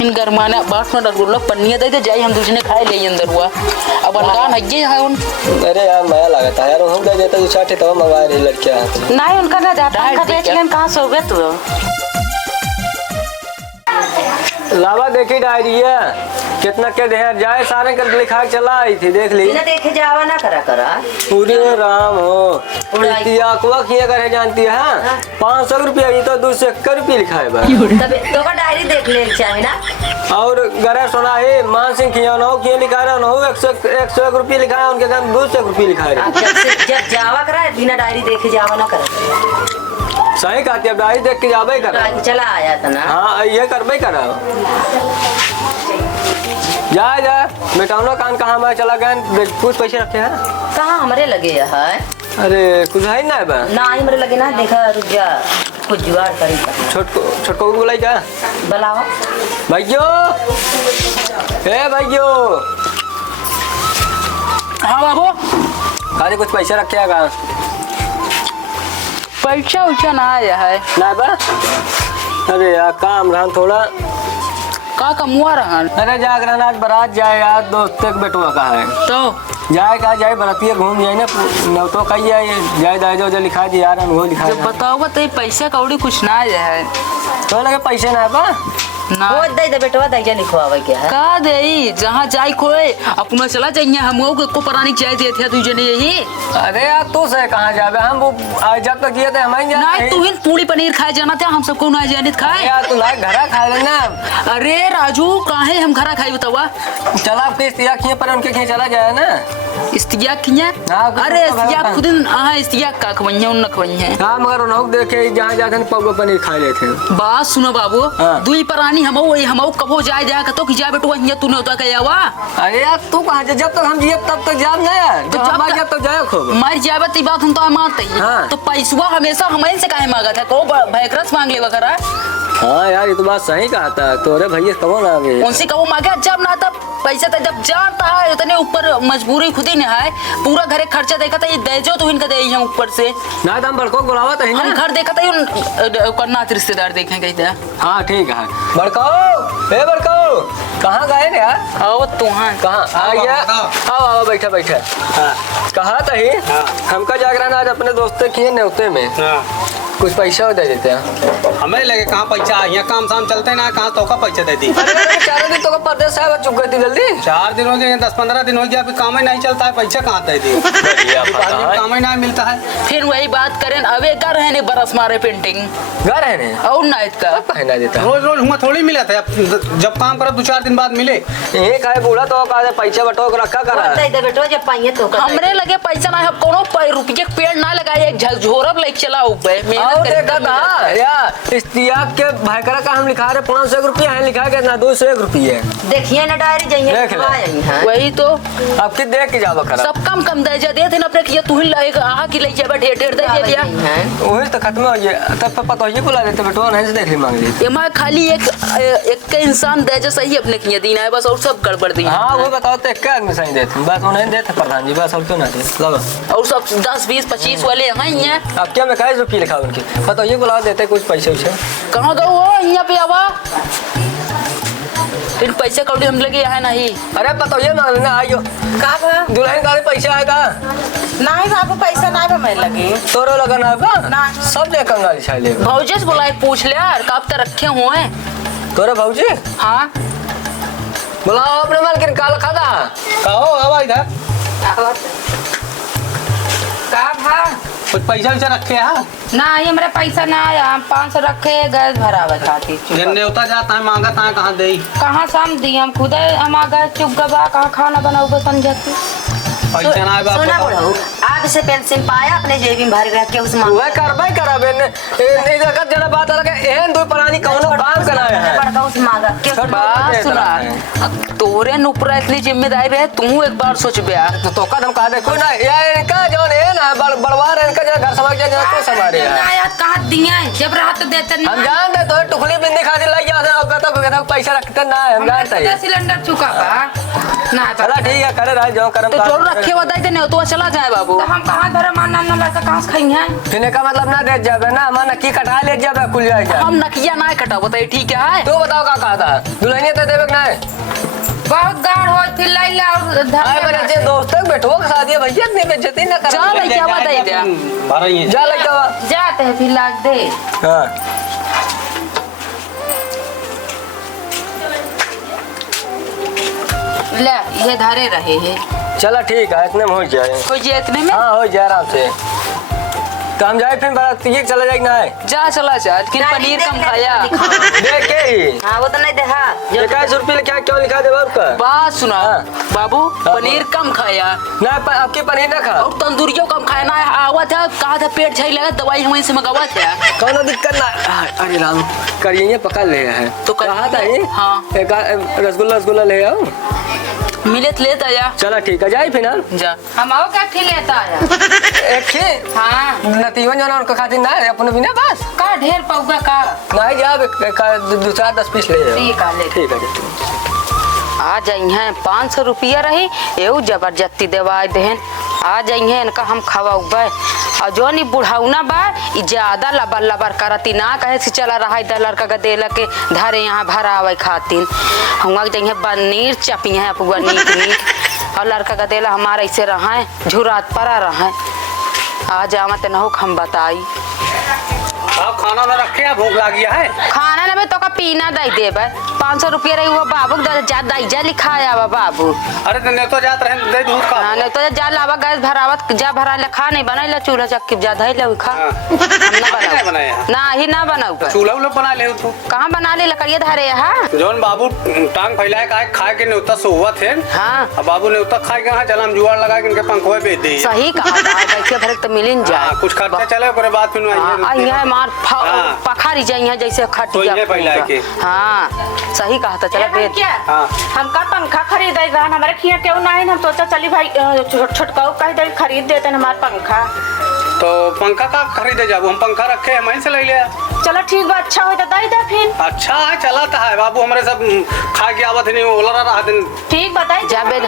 इन गरमाना बात में रसगुल्ला पन्निया दे दे जाई हम दूसरे खाए ले अंदर हुआ अब अनकान हज्जे है उन। अरे यार माया लागत है यार हम दे देते 60 तो मंगा रही लड़कियां नहीं उनका ना जाता का बेच लेन कहां सो गए तू लावा देखी डायरी है कितना के देहर जाए सारे कर लिखा चला आई थी देख ली बिना देखे जावा ना करा पूरे राम हो इतिहाकुआ किया करे जानती है 500 रुपया ये तो 201 रुपये लिखा है बस तब तो का डायरी देख ले चाहिए ना। और गरे सुना है मान सिंह किया ना किया लिखा रहा ना 101 रुपये लिखा है उनके दाम 200 रुपये लिखा है। जब जावा करा बिना डायरी देखे जावा ना करा सही कहती है डायरी देख के जाबे करा चला आया था ना। हाँ ये करबे करा जा बेटाउना कान कहाँ मैं चला गया कुछ पैसे रखे हैं कहाँ हमारे लगे है। अरे कुछ है ना बा ना ही हमारे लगे ना देखा रुक जा कुछ जुगाड़ करी छोटको बुलाई जा बुलावा भाइयों ए भाइयों। हाँ बाबू खाली कुछ पैसे रखे का पैसा उछा ना आया है ना बा। अरे यार काम रहा थोड़ा का कमुआ रहा। अरे जागरण आज बारात जाए यार दोस्त के बेटुआ का है तो जाए का जाए बरातिया घूम जाए ना नौतो कही जाए जाए जो लिखा दिया यार वो लिखा जब बताओ तो पैसा कौड़ी कुछ ना आया है तो लगे पैसे ना बा ना वो दे दे बेटवा दे लिखवावे क्या है का दे जहाँ जाई खोए अपना चला जाइए हम को परानी चाय दे थे तुझे ने यही। अरे यार तू से कहाँ जाबे हम वो जब तक किए थे हम नहीं तू ही पूरी पनीर खाए जाना था हम सबको ना जानित खाए यार तू लाइक घरा खा लेना। अरे राजू काहे हम घरा खाई बतावा चला आपके इस्तिया किए पर उनके कहीं चला जाए ना इस्तिया किया अरे इस्तिया खुद हां इस्तिया का खवइया उन खवइया हां मगर उन देखे जहां जाते पौगो पनीर खा लेते बात सुनो बाबू दुई परानी हम वही हम कबो जाए जा कतो कि जा बेटो हिया तूने होता कहवा। अरे यार तू कहां जब तक हम जिए तब तक जाब ना यार जब तक जाए खूब मर जाबे ती बात हम तो मानते ही तो पैसा हमेशा हमें से काहे मांगा था को भयक्रस मांग लेवा करा। हाँ यार ये तो बात सही कहा था तोरे भैया कबो ना आगे उनसे कबो मांगे जब ना तब पैसा तो जब जानता है इतने ऊपर मजबूरी खुद ही नहीं है पूरा घर खर्चा देखा था ये दे जो तो इनका दे हम ऊपर से ना हम बड़को बुलावा था हम घर देखा था करना रिश्तेदार देखें कहीं था। हाँ ठीक है बड़काओ ए बड़काओ कहाँ गए यार आओ तुहां कहाँ आ गया आओ आओ बैठा बैठा कहा था ही हमका जागरण आज अपने दोस्तों किए न्योते में कुछ पैसा दे देते हैं हमें लगे कहाँ पैसा यहाँ काम शाम चलते ना कहाँ तो का पैसा दे दी 4 दिन तो परदेश है चुप गई थी जल्दी 4 दिन हो गए 10-15 दिन हो गया अभी काम ही नहीं चलता है पैसा कहाँ दे दी काम ही नहीं मिलता है। फिर वही बात करें अबे घर है नहीं बरस मारे पेंटिंग घर है नहीं और नाइट का पहना देता रोज रोज हुआ थोड़ी मिला था जब काम करो 2-4 दिन बाद मिले एक है बूढ़ा तो पैसा बटो रखा करा दे दे बेटवा जब पाइए तो हमरे लगे पैसा ना कोनो रुपये पेड़ ना लगाए एक झोरब लेके चला ऊपर इस्तियाक के भाईकरा का हम लिखा रहे 500 रुपया है लिखा के ना 201 रुपये देखिए ना डायरी जाइए वही तो आपके देख के जावा करा सब कम दे जा देते ना अपने किया तू ही आहा की ले जाबे ढेर दे दिया वही तो खत्म हो गया तब पता ही बुला लेते बेटो नहीं से देख ली मांग ली ये मैं खाली एक इंसान दे जा सही अपने किया दिन है बस और सब गड़बड़ दी। हां वो बताओ तो एक आदमी सही देते बस उन्हें देते प्रधान जी बस और क्यों ना दे लो और सब 10-20-25 वाले हैं यहाँ अब क्या मैं 21 रुपये लिखा उनके पता ये बुला देते कुछ पैसे उसे कहाँ गए हो यहाँ पे आवा इन पैसे कौड़ी हम लगे है नहीं। अरे पता ये मांग लेना आइयो का दुल्हन का पैसा आएगा नहीं बाबू पैसा ना मैं लगे तोरो लगन आएगा ना सब ले कंगाली छाई ले भौजी से बुलाए पूछ ले यार कब तक रखे हुए तोरे भौजी हाँ बुलाओ अपने मालकिन काल खादा कहो आवा इधर का कुछ पैसा वैसा रखे है ना ये मेरा पैसा ना आया 500 रखे गैस भरावे खातिर न्योता जाता है मांगा था कहाँ दे कहाँ शाम दी हम खुद हम आ गए चुप गबा कहाँ खाना बनाओगे समझती पैसा ना आए सुना पड़ो आप से पेंशन पाया अपने जेब में भर रख के उस मांग वह करबे कराबे ने नहीं जगह जरा बात अलग है एहन दो प्राणी कौनो काम कराए है बड़का उस मांगा क्यों बात सुना तोरे ऊपर इतनी जिम्मेदारी है तू एक बार सोच बे तो का हम कहा देखो ना यार इनका जो है ना बड़वार इनका जो घर समाज जा तो समारे ना यार कहां दिया जब रात देते नहीं हम जान दे तो टुकली बिंदी खा दे लग जा अब तो पैसा रखते ना हम जानते हैं सिलेंडर चुका बा ना चला ठीक है करे रह जाओ करम तो जोर रखे बताई थे नहीं तो चला जाए बाबू। तो हम कहाँ धरे मान ना लड़का कहाँ से खाई हैं? फिर का मतलब ना दे जाबे ना मन की कटा ले जाबे खुल जाएगा। हम नकिया ना कटा बताई ठीक है। तो बताओ का कहा था दुल्हनिया तो देवे ना बहुत गाढ़ हो फिर लाइला और अरे मेरे जे दोस्त तक बैठो का शादी भैया इतनी बेइज्जती ना कर। चल क्या बताई दे बारह ही जा लगा जाते हैं फिर लाग दे। हां ले ये धारे रहे हैं। चला ठीक है इतने में हो जाए। कोई जे इतने में हाँ हो जाए आराम से। तो हम जाए फिर बारात ये चला जाएगा ना है जा चला जा लेकिन पनीर कम खाया। देख के ही हाँ वो तो नहीं देखा। 21 रुपये क्या क्यों लिखा दे बाबू का बात सुना हाँ। बाबू पनीर कम खाया ना आपकी पनीर ना खा और तंदूरियों कम खाया ना आवा था कहा था पेट सही लगा दवाई हम वहीं से मंगवा था। कौन दिक्कत ना अरे राम करिए पकड़ ले है तो कहा था ये हाँ एक रसगुल्ला ले आओ मिले तो लेता जा। चला ठीक है जाए फिर जा हम आओ क्या खिले लेता है? एक ही हाँ नतीवन जाना उनका खातिर ना है अपने बिना बस का ढेर पौगा का नहीं जा दो चार 10 पीस ले जाओ ठीक है ले ठीक है आ जाइए 500 रुपया रही एऊ जबरदस्ती देवा देहन आ जाइए इनका हम खवाऊबे और जो नहीं बुढ़ाऊना बा ई ज्यादा लबर लबर करती ना कहे से चला रहा है लड़का का दे के धरे यहाँ भरावे खातिर हम जाइए पनीर चपिया है पुआ नीक और लड़का का देला हमारा ऐसे रहा है झुरात पड़ा रहा है आ जावा तो न हम बताई आप खाना ना रखे हैं भूख लगी है। खाना ना तो का पीना दई देबे 500 रुपया रही वो बाबू जा दई जा लिखाया बा बाबू। अरे तो नहीं तो जात रहे दे दूध का। हाँ नहीं तो जा लावा गैस भरावत जा भरा ले खा नहीं बनाई ला चूल्हा चक्की जा धई ले खा हाँ। हम ना नहीं बनाया। बनाऊ ना ही ना बनाऊ चूल्हा उल्हा बना ले तू। कहाँ बना ले लकड़िया धरे यहाँ जौन बाबू टांग फैलाए का खाए के न्योता सोवा थे। हाँ अब बाबू न्योता खाए के चल हम जुआड़ लगा के इनके पंखुए बेच दी। सही कहा था कैसे भर तो मिलिन जाए कुछ खर्चा चले ओकरे बाद फिर यहाँ मार हाँ। पखारी जाइए जैसे तो खटिया इन्हें फैलाए के। हाँ सही कहा था चला बेच क्या हाँ। हमका पंखा खरीद रहन हमारे खिया क्यों ना है हम सोचा चली भाई छोटका कह दे खरीद देते हैं हमारा पंखा। तो पंखा का खरीदे जाबू हम पंखा रखे हैं वहीं से ले लिया। चलो ठीक बा अच्छा हो तो दे दे फिर। अच्छा है चलाता है बाबू हमारे सब खा के आवत नहीं ओला रहा दिन। ठीक बताई जाबे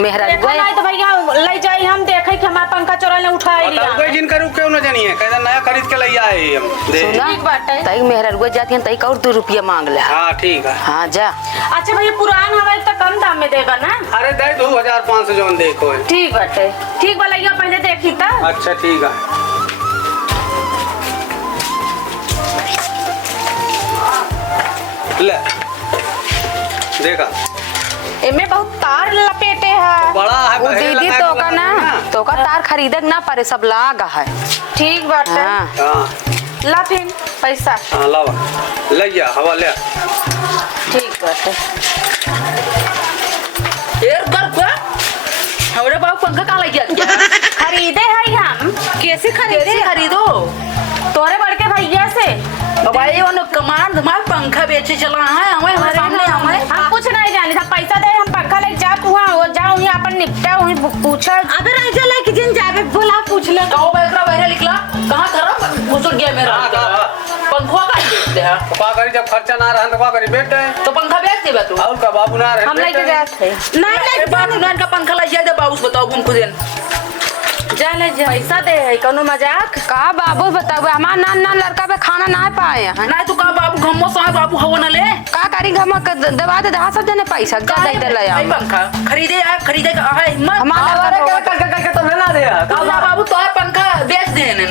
मेहरारू देखो ना तो भैया ले जाई हम देखे कि हमारा पंखा चोरा ले उठाई लिया। बताओ जिन करू क्यों न जानिए कहता नया खरीद के ले आए हम दे। ठीक बात है। तई मेहरारू जाती है तई और 2 रुपया मांग ले। हाँ ठीक है। हाँ जा अच्छा भैया पुरान हमारे तो कम दाम में देगा ना। अरे दे 2500 जोन देखो। ठीक बाटे ठीक बा लइया पहले देखी ता। अच्छा ठीक है। ले देखा इनमें बहुत तार लपेटे है। बड़ा है वो पहले दीदी लगाए तो का ना तो का तार खरीदक ना परे सब लाग है। ठीक बाटे हाँ हाँ ला फिर पैसा। हाँ लावा ले जा हवा ले। ठीक बाटे यार कर क्या हमारे बाबू पंखा कहाँ लग गया खरीदे है हम। कैसे कैसे खरीदो तोरे बड़के भैया से। भाई वो कमान हमारे पंखा बेचे चला है हमें हमारे सामने हमें हम कुछ नहीं जाने था पैसा दे हम पंखा ले जा वहाँ हो जाओ वहीं अपन निपटा वहीं पूछा। अबे रह जा ले कि जिन जावे बोला पूछ ले। गाँव बैठा बहरे निकला कहाँ खराब घुसुर गया मेरा पंखा का बेचते हैं क्या करी जब खर्चा ना रहा तो क्या करी बेच दे। तो पंखा बेच दे तू और का बाबू ना रहे हम लेके जाते नहीं बाबू नान का पंखा ला जाए बाबू से बताओ हम खुद जा ले जा पैसा दे है कोनो मजाक। का बाबू बताओ हमार नान नान लड़का पे खाना ना पाए हैं ना तू कहाँ बाबू घमो सा बाबू हवा न ले का करी घमा दबा दे दहा सब जने पैसा जा दे दे ले भाई पंखा खरीदे यार खरीदे का है हिम्मत हमारा करके तो ना दे तू ना बाबू तो पंखा बेच दे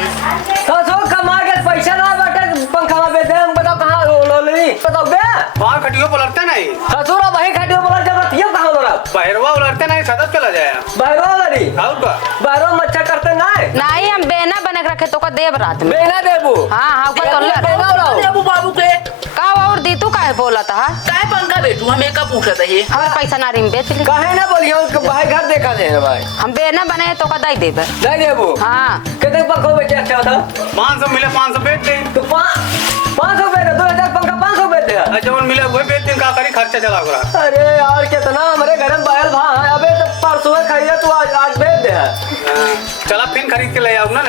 तो सो कमा के पैसा ना बटे पंखा में दे हम बताओ कहां लो ली बताओ बे बाहर खटियो पलटते नहीं। ससुरा वही खटियो बोला जब ये कहां लो बहरवा उलटते नहीं सदत चला जाए। बाहरो वाली और का बाहरो मच्छा करते ना नहीं हम बेना बने के रखे तो का देव रात में बेना देबू हाँ हाँ ऊपर तो ले बाबू बाबू के का और दी तू काहे बोला था काय पंखा बेचू हम एक का पूछा था ये हमारे पैसा ना रिम बेच ली काहे ना बोलियो उसके भाई घर देखा दे रे भाई हम बेना बने तो का दई देबे दे देबू हाँ कितने पंखों बेचे अच्छा था 500 मिले 500 बेच दे। तो 500 बेचे 2000 पंखा 500 बेचे जब मिले वही बेच दिन का करी खर्चा चला करा। अरे यार कितना हमारे घर में बायल भा है अबे तो परसों खरीदा तू आज भेज दे। चला फिर खरीद के ले आओ ना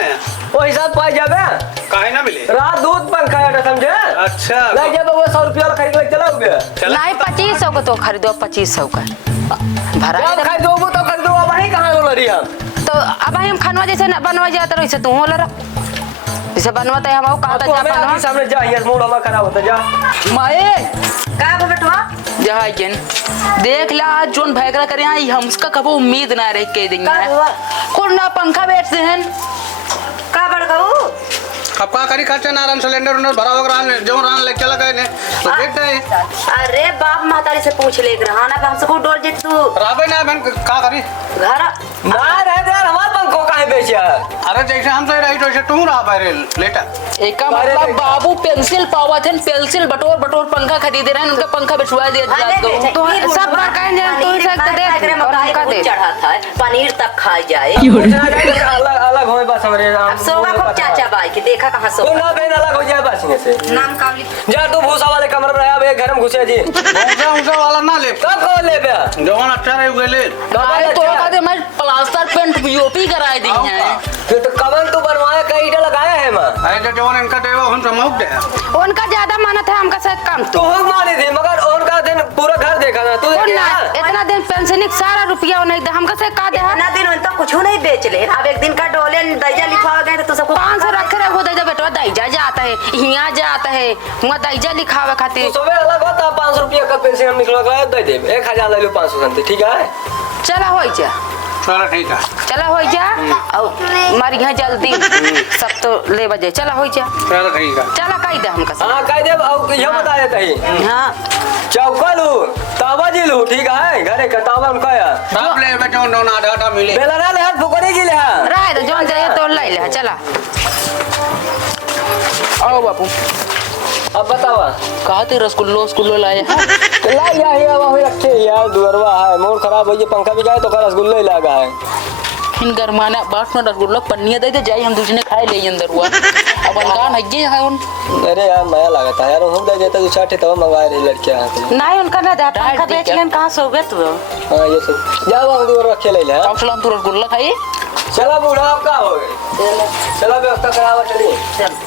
वो हिसाब पाई जाबे काहे ना मिले रात दूध पंखा है समझे। अच्छा ले जाबे वो 100 रुपया खरीद के चला बे। नहीं 2500 का तो खरीदो 2500 का भरा क्या खरीदो वो तो खरीदो अब ही कहां लो रही हम तो अब हम खानवा जैसे न बनवा जाता रही से तू होला रा जैसे बनवाते हम कहा था जा बनवा सामने जा यार मूड हमारा खराब होता जा। माए का बेटवा जहाँ जन देख ला आज जोन भैगरा करे यहाँ हमका कबो उम्मीद ना रह के देंगे कौन ना पंखा बैठते हैं का बड़ गऊ अब का करी खर्चा ना रन सिलेंडर उन्हें भरा होगा जो रान ले चला गए ने तो देख दे। अरे बाप महतारी से पूछ ले रहा ना हमसे को डोल जे तू राबे ना बहन का करी घर ना रह यार हमार पंखो काहे बेचा। अरे जैसे हमसे रही वैसे तू रहा बैरे लेटा एक मतलब बाबू पेंसिल पावा थे पेंसिल बटोर बटोर पंखा खरीदे रहे उनका पंखा बिछवा दिया तो सब बार कहें तू सकते देख उनका देख चढ़ा था पनीर तब खा जाए अलग अलग होए बस हमरे अब सोगा को चाचा बाई के देखा कहां सो तो ना बहन अलग हो जाए बस से नाम का लिख जा तू भूसा वाले कमरे में रहा बे घर में घुसे जी भौसा उसा वाला ना ले कब को ले बे जवान अच्छा रहे हुए ले अरे तो कहते मैं प्लास्टर पेंट पीओपी कराए दी हैं फिर तो कवन तू बनवाया कई ईटा लगाया है मां। अरे जो जवान इनका देवा हम समझ दे उनका ज्यादा मानत है हमका से कम तू हो मानी थी मगर उनका दिन पूरा घर देखा ना तू और ना इतना दिन पेंशन सारा रुपया नहीं दे हमका से का दे ना दिन उन तो कुछ नहीं बेच ले अब एक दिन का डोले दैजा लिखवा गए तो सबको 500 रखे रहे हो दैजा बेटवा दैजा जाता है यहाँ जाता है वहाँ दैजा लिखावे खातिर सुबह अलग होता 500 रुपया का पेंशन हम निकलवा के दे दे 1000 ले लो 500 संते ठीक है। चला हो जा चलो ठीक है चला हो जा और मारी यहाँ जल्दी सब तो ले बजे चला हो जा चलो ठीक है चला कही दे हमका से हां कह दे अब ये बता देता ही हाँ चौकलू तावा जिलू ठीक है घरे का तावा उनका है सब ले बेटा दोनों आधा आधा मिले बेला ना ले हाथ फुकरी की ले रह तो जोन जाए तो ले ले चला आओ बापू अब बतावा कहा थे रसगुल्लो रसगुल्लो लाए हैं तो ला या ही अब हमें रखे यार दुअरवा है मूड खराब हो गया पंखा भी जाए तो का रसगुल्ला ही लगा है इन गरमाना बाट में रसगुल्लो पन्निया दे दे जाई हम दूसरे खाए ले अंदर हुआ अब अनगान हगे है उन अरे यार माया लगा था यार हम दे देता तो चाटे तो मंगवा रही लड़कियां नहीं उनका ना दे पंखा बेच लेन कहां सोगे तू हां ये सब जाओ अब दुअर रखे ले ले अब सलाम तू रसगुल्ला खाई चला बूढ़ा आपका हो गए चला व्यवस्था करावा चलिए चल